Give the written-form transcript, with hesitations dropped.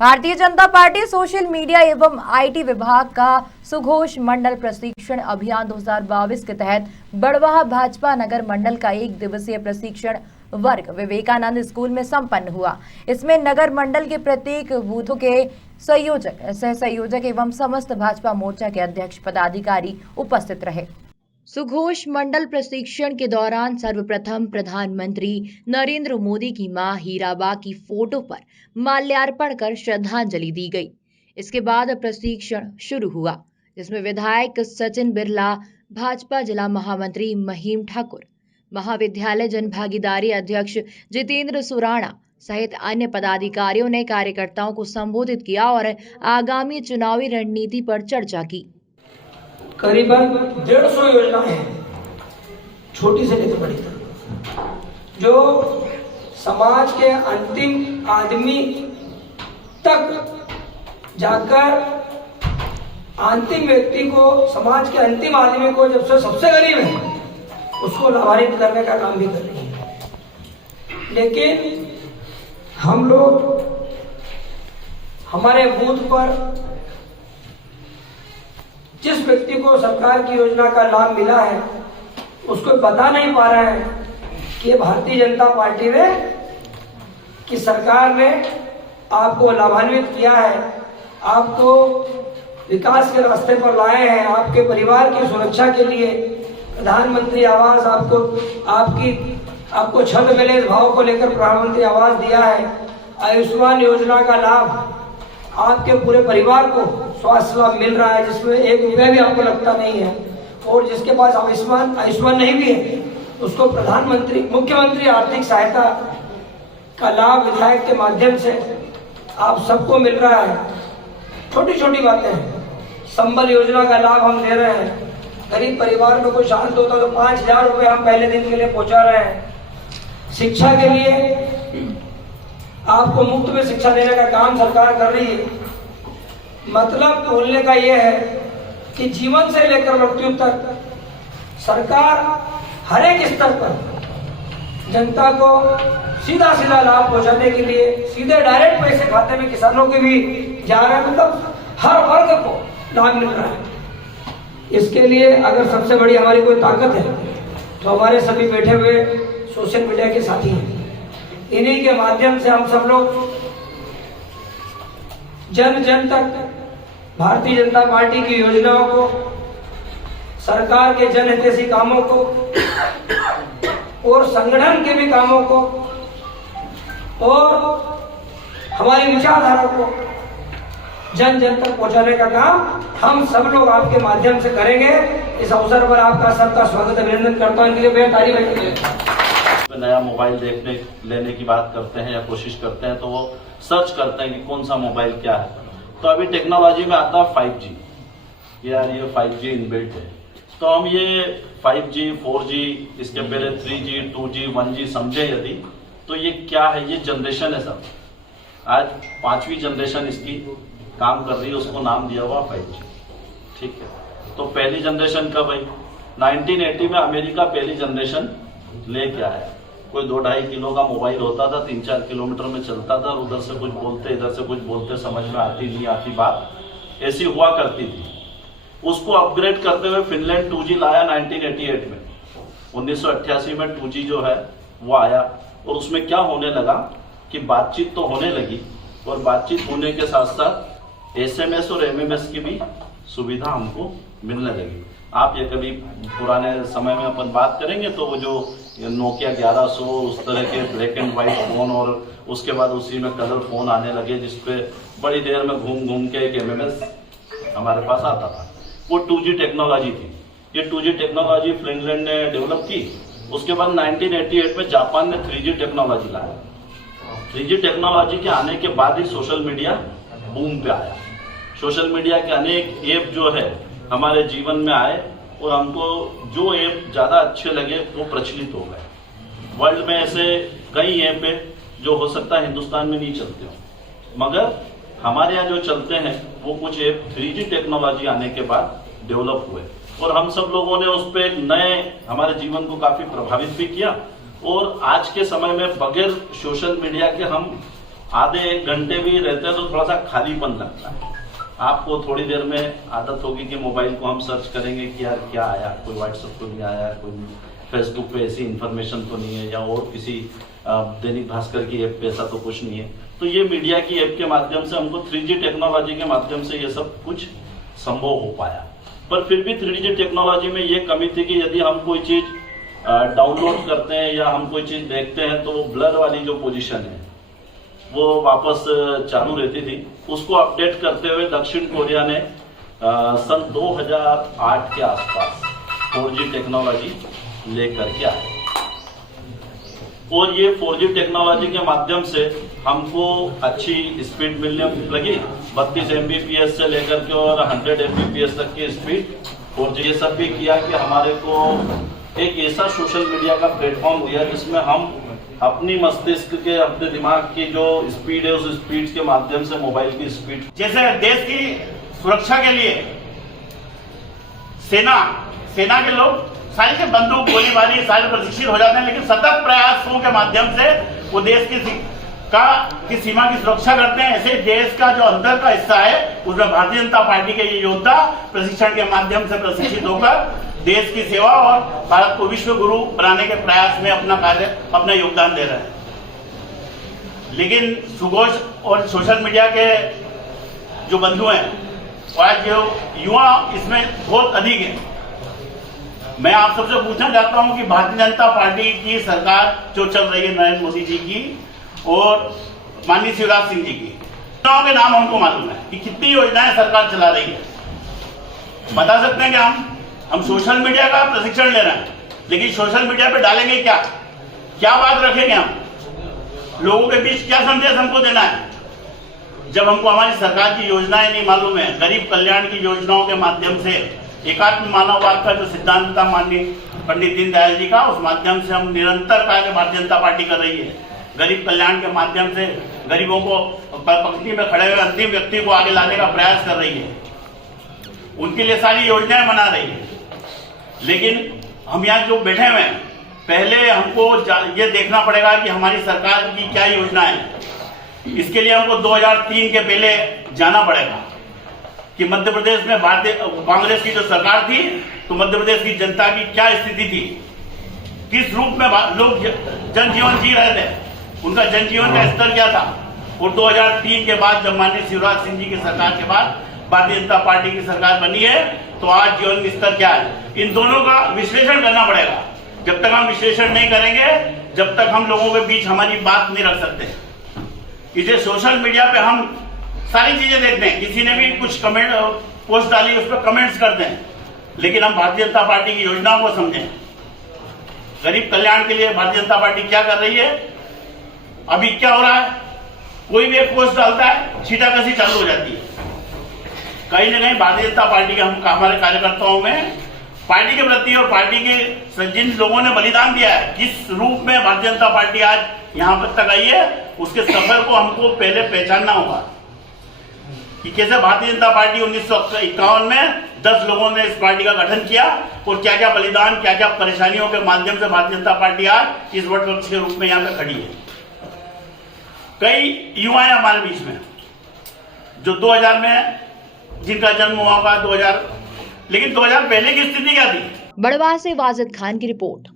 Bharatiya Janata party social media एवं IT विभाग का सुघोष मंडल प्रशिक्षण अभियान 2022 के तहत बड़वाह भाजपा नगर मंडल का 1 दिवसीय प्रशिक्षण वर्ग विवेकानंद स्कूल में संपन्न हुआ। इसमें नगर मंडल के प्रत्येक बूथों के संयोजक, सह संयोजक एवं समस्त भाजपा मोर्चा के अध्यक्ष पदाधिकारी उपस्थित रहे। सुघोष मंडल प्रशिक्षण के दौरान सर्वप्रथम प्रधानमंत्री नरेंद्र मोदी की मां हीराबा की फोटो पर माल्यार्पण कर श्रद्धांजलि दी गई। इसके बाद प्रशिक्षण शुरू हुआ, जिसमें विधायक सचिन बिरला, भाजपा जिला महामंत्री महिम ठाकुर, महाविद्यालय जनभागीदारी अध्यक्ष जितेंद्र सुराणा सहित अन्य पदाधिकारियों ने कार्यकर्ताओं को संबोधित किया और आगामी चुनावी रणनीति पर चर्चा की। करीबन 150 योजनाएं हैं, छोटी से लेकर बड़ी तक, जो समाज के अंतिम आदमी तक जाकर अंतिम व्यक्ति को, समाज के अंतिम आदमी को, जब से सबसे गरीब है उसको लाभान्वित करने का काम भी कर रही है। लेकिन हम लोग हमारे बूथ पर जिस व्यक्ति को सरकार की योजना का लाभ मिला है उसको बता नहीं पा रहा है कि भारतीय जनता पार्टी ने, कि सरकार ने आपको लाभान्वित किया है, आपको विकास के रास्ते पर लाए हैं, आपके परिवार की सुरक्षा के लिए प्रधानमंत्री आवास, आपको छत मिले इस भाव को लेकर प्रधानमंत्री आवास दिया है, आयुष्मान योजना का लाभ आपके पूरे परिवार को स्वास्थ्य लाभ मिल रहा है जिसमें 1 रुपया भी आपको लगता नहीं है, और जिसके पास आयुष्मान नहीं भी है उसको मुख्यमंत्री आर्थिक सहायता का लाभ विधायक के माध्यम से आप सबको मिल रहा है। छोटी छोटी बातें हैं। संबल योजना का लाभ हम दे रहे हैं, गरीब परिवार में कोई शांत होता तो 5,000 रुपये हम पहले दिन के लिए पहुंचा रहे हैं। शिक्षा के लिए आपको मुफ्त में शिक्षा देने का काम सरकार कर रही है। मतलब बोलने का यह है कि जीवन से लेकर मृत्यु तक सरकार हर एक स्तर पर जनता को सीधा लाभ पहुंचाने के लिए सीधे डायरेक्ट पैसे खाते में किसानों के भी जा रहे हैं। मतलब हर वर्ग को लाभ मिल रहा है। इसके लिए अगर सबसे बड़ी हमारी कोई ताकत है तो हमारे सभी बैठे हुए सोशल मीडिया के साथी हैं। इन्हीं के माध्यम से हम सब लोग जन जन तक भारतीय जनता पार्टी की योजनाओं को, सरकार के जनहितैषी कामों को और संगठन के भी कामों को और हमारी विचारधारा को जन जन तक पहुंचाने का काम हम सब लोग आपके माध्यम से करेंगे। इस अवसर पर आपका सबका स्वागत अभिनंदन करता हूं। इनके लिए बेहद तारीफ। नया मोबाइल लेने की बात करते हैं या कोशिश करते हैं तो वो सर्च करते हैं कि कौन सा मोबाइल क्या है। तो अभी टेक्नोलॉजी में आता है 5G, यार ये 5G इनबिल्ट है। तो हम ये 5G, 4G, इसके पहले 3G, 2G, 1G समझे यदि, तो ये क्या है, ये जनरेशन है सब। आज 5वीं जनरेशन इसकी काम कर रही है, उसको नाम दिया हुआ 5G। ठीक है, तो पहली जनरेशन कब आई? 1980 में अमेरिका पहली जनरेशन लेके आया। कोई 2-2.5 किलो का मोबाइल होता था, 3-4 किलोमीटर में चलता था, उधर से कुछ बोलते इधर से कुछ बोलते, समझ में आती नहीं आती बात ऐसी हुआ करती थी। उसको अपग्रेड करते हुए फिनलैंड 2G लाया 1988 में। 1988 में 2G जो है वो आया, और उसमें क्या होने लगा कि बातचीत तो होने लगी, और बातचीत होने के साथ साथ SMS और MMS की भी सुविधा हमको मिलने लगी। आप ये कभी पुराने समय में अपन बात करेंगे तो वो जो नोकिया 1100 उस तरह के ब्लैक एंड व्हाइट फोन, और उसके बाद उसी में कलर फोन आने लगे जिसपे बड़ी देर में घूम के एक MMS हमारे पास आता था। वो 2G टेक्नोलॉजी थी। ये 2G टेक्नोलॉजी फिनलैंड ने डेवलप की। उसके बाद 1988 में जापान ने 3G टेक्नोलॉजी लाया। 3G टेक्नोलॉजी के आने के बाद ही सोशल मीडिया बूम पे आया। सोशल मीडिया के अनेक ऐप जो है हमारे जीवन में आए, और हमको जो ऐप ज्यादा अच्छे लगे वो प्रचलित हो गए। वर्ल्ड में ऐसे कई ऐप है जो हो सकता है हिंदुस्तान में नहीं चलते हो, मगर हमारे यहाँ जो चलते हैं वो कुछ ऐप 3G टेक्नोलॉजी आने के बाद डेवलप हुए, और हम सब लोगों ने उस पर एक नए हमारे जीवन को काफी प्रभावित भी किया। और आज के समय में बगैर सोशल मीडिया के हम आधे एक घंटे भी रहते हैं तो थोड़ा सा खालीपन लगता है। आपको थोड़ी देर में आदत होगी कि मोबाइल को हम सर्च करेंगे कि यार क्या आया, कोई व्हाट्सएप तो नहीं आया, कोई फेसबुक पे ऐसी इन्फॉर्मेशन तो नहीं है, या और किसी दैनिक भास्कर की ऐप पे ऐसा तो कुछ नहीं है। तो ये मीडिया की ऐप के माध्यम से हमको 3G टेक्नोलॉजी के माध्यम से ये सब कुछ संभव हो पाया। पर फिर भी 3G टेक्नोलॉजी में ये कमी थी कि यदि हम कोई चीज डाउनलोड करते हैं या हम कोई चीज देखते हैं तो वो ब्लर वाली जो पोजीशन है वो वापस चालू रहती थी। उसको अपडेट करते हुए दक्षिण कोरिया ने सन 2008 के आसपास 4G टेक्नोलॉजी लेकर के आए, और ये 4G टेक्नोलॉजी के माध्यम से हमको अच्छी स्पीड मिलने लगी। 32 Mbps से लेकर के और 100 Mbps तक की स्पीड 4G। ये सब भी किया कि हमारे को एक ऐसा सोशल मीडिया का प्लेटफॉर्म दिया जिसमें हम अपनी मस्तिष्क के, अपने दिमाग की जो स्पीड है उस स्पीड के माध्यम से मोबाइल की स्पीड, जैसे देश की सुरक्षा के लिए सेना के लोग सारी से बंदूक गोलीबारी सारे प्रशिक्षित हो जाते हैं, लेकिन सतत प्रयासों के माध्यम से वो देश की सीमा की सुरक्षा करते हैं। ऐसे देश का जो अंदर का हिस्सा है उसमें भारतीय जनता पार्टी के ये योद्धा प्रशिक्षण के माध्यम से प्रशिक्षित होकर देश की सेवा और भारत को विश्व गुरु बनाने के प्रयास में अपना योगदान दे रहे हैं। लेकिन सुघोष और सोशल मीडिया के जो बंधु हैं और जो युवा इसमें बहुत अधिक है। मैं आप सबसे पूछना चाहता हूं कि भारतीय जनता पार्टी की सरकार जो चल रही है नरेंद्र मोदी जी की और माननीय शिवराज सिंह जी की, योजनाओं के नाम हमको मालूम है कि कितनी योजनाएं सरकार चला रही है। बता सकते हैं कि हम सोशल मीडिया का प्रशिक्षण ले रहे हैं, लेकिन सोशल मीडिया पे डालेंगे क्या बात रखेंगे, हम लोगों के बीच क्या संदेश हमको देना है जब हमको हमारी सरकार की योजनाएं नहीं मालूम है। गरीब कल्याण की योजनाओं के माध्यम से एकात्म मानववाद का जो सिद्धांत था माननीय पंडित दीनदयाल जी का, उस माध्यम से हम निरंतर कार्य भारतीय जनता पार्टी कर रही है। गरीब कल्याण के माध्यम से गरीबों को पंक्ति में खड़े हुए अंतिम व्यक्ति को आगे लाने का प्रयास कर रही है, उनके लिए सारी योजनाएं बना रही है। लेकिन हम यहाँ जो बैठे हुए हैं, पहले हमको ये देखना पड़ेगा कि हमारी सरकार की क्या योजना है। इसके लिए हमको 2003 के पहले जाना पड़ेगा कि मध्य प्रदेश में भारतीय कांग्रेस की जो सरकार थी तो मध्य प्रदेश की जनता की क्या स्थिति थी, किस रूप में लोग जनजीवन जी रहे थे, उनका जनजीवन का स्तर क्या था। और 2003 के बाद जब माननीय शिवराज सिंह जी की सरकार के बाद भारतीय जनता पार्टी की सरकार बनी है तो आज जीवन स्तर क्या है, इन दोनों का विश्लेषण करना पड़ेगा। जब तक हम विश्लेषण नहीं करेंगे, जब तक हम लोगों के बीच हमारी बात नहीं रख सकते। इसे सोशल मीडिया पे हम सारी चीजें देखते हैं, किसी ने भी कुछ कमेंट पोस्ट डाली उस पर कमेंट्स करते हैं, लेकिन हम भारतीय जनता पार्टी की योजनाओं को समझें। गरीब कल्याण के लिए भारतीय जनता पार्टी क्या कर रही है। अभी क्या हो रहा है, कोई भी एक पोस्ट डालता है, छीटाकशी चालू हो जाती है। कहीं ना कहीं भारतीय जनता पार्टी के हमारे कार्यकर्ताओं में पार्टी के प्रति और पार्टी के जिन लोगों ने बलिदान दिया है, किस रूप में भारतीय जनता पार्टी आज यहाँ तक आई है, उसके सफर को हमको पहले पहचानना होगा कि कैसे भारतीय जनता पार्टी 1951 में 10 लोगों ने इस पार्टी का गठन किया और क्या क्या बलिदान, क्या क्या परेशानियों के माध्यम से भारतीय जनता पार्टी आज इस वट वृक्ष के रूप में यहाँ पे खड़ी है। कई युवा है हमारे बीच में जो 2000 में जिनका जन्म हुआ होगा 2000, लेकिन 2000 पहले की स्थिति क्या थी। बड़वाह से वाजिद खान की रिपोर्ट।